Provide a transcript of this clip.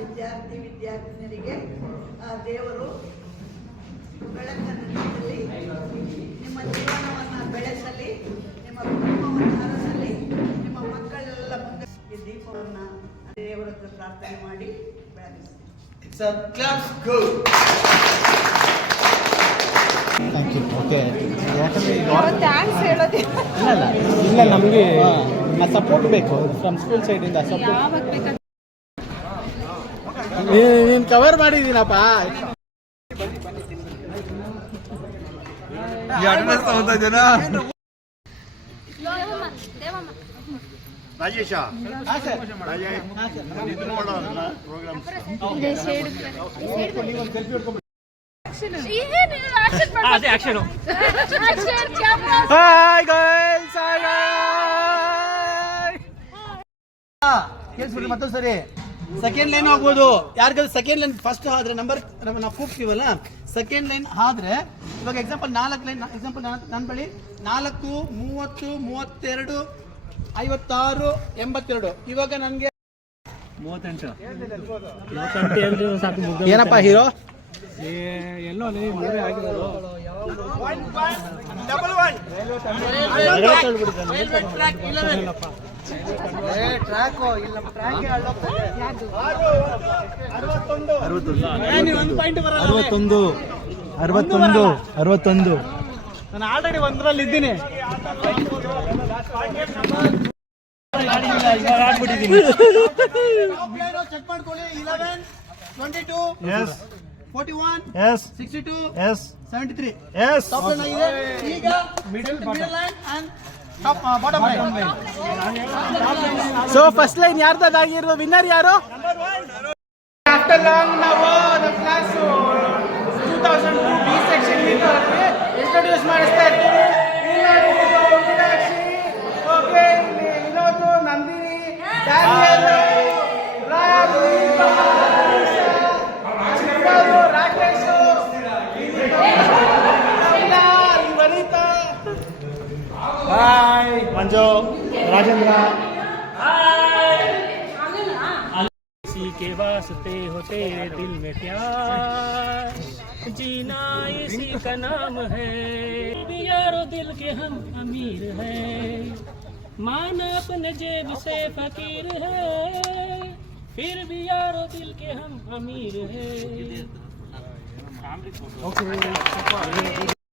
ವಿದ್ಯಾರ್ಥಿನಿಯರಿಗೆ ದೇವರು ಬೆಳಕನ್ನು ನೀಡಲಿ, ನಿಮ್ಮ ಜೀವನವನ್ನು ಬೆಳೆಸಲಿ, ನಿಮ್ಮ ಕುಟುಂಬವನ್ನು ಹರಸಲಿ, ನಿಮ್ಮ ಮಕ್ಕಳೆಲ್ಲ ಮುಂದೆ ಈ ದೀಪವನ್ನು ದೇವರ ಹತ್ರ ಪ್ರಾರ್ಥನೆ ಮಾಡಿ ಬೆಳಗಿಸಿ. ಇಲ್ಲ ನಮಗೆ ಸಪೋರ್ಟ್ ಬೇಕು ಫ್ರಮ್ ಸ್ಕೂಲ್ ಸೈಡಿಂದ ಸಪೋರ್ಟ್. ನೀನು ಕವರ್ ಮಾಡಿದ್ದೀನಪ್ಪ. ರಾಜೇಶ ಮತ್ತೊಂದು ಸರಿ ಸೆಕೆಂಡ್ ಲೈನ್ ಹೋಗ್ಬೋದು. ಯಾರಿಗಾದ್ರು ಸೆಕೆಂಡ್ ಲೈನ್ ಫಸ್ಟ್ ಆದ್ರೆ ನಂಬರ್ ನಾವು ಕೂಗ್ತೀವಲ್ಲ, ಸೆಕೆಂಡ್ ಲೈನ್ ಆದ್ರೆ ಇವಾಗ ಎಕ್ಸಾಂಪಲ್ 4 ಲೈನ್ ಎಕ್ಸಾಂಪಲ್ ನನ್ನ ಬಳಿ 4, 30, 32, 56, 82. ಇವಾಗ ನನಗೆ 38 ಏನಪ್ಪ ಹೀರೋ ಎಲ್ಲೋ ಮದುವೆ ಆಗಿರೋದು. ಅರವತ್ತೊಂದು ನಾನು ಆಲ್ರೆಡಿ ಒಂದರಲ್ಲಿ ಇದ್ದೀನಿ. ಚೆಕ್ ಮಾಡ್ಕೊಳ್ಳಿ. 11, 22, 41, 62, 73. ಈಗ middle line and bottom line. So first line ಯಾರ್ದಾಗಿರೋ ವಿನ್ನರ್ ಯಾರು? ಆಫ್ಟರ್ ಲಾಂಗ್ ನಾವು ನಮ್ಮ ಕ್ಲಾಸ್ 2002 ಬಿ ಸೆಕ್ಷನ್ ಇಂಟ್ರೊಡ್ಯೂಸ್ ಮಾಡಿಸ್ತಾ ಇರ್ತೀವಿ. Okay, Vinod, Nandini, Daniel, Rakesh, Vanitha, hi Manju, Rajendra. किसी के वास्ते हो तेरे दिल में प्यार, जीना इसी का नाम है। यारो दिल के हम अमीर है, माना अपने जेब से फकीर है, फिर भी यारो दिल के हम अमीर है।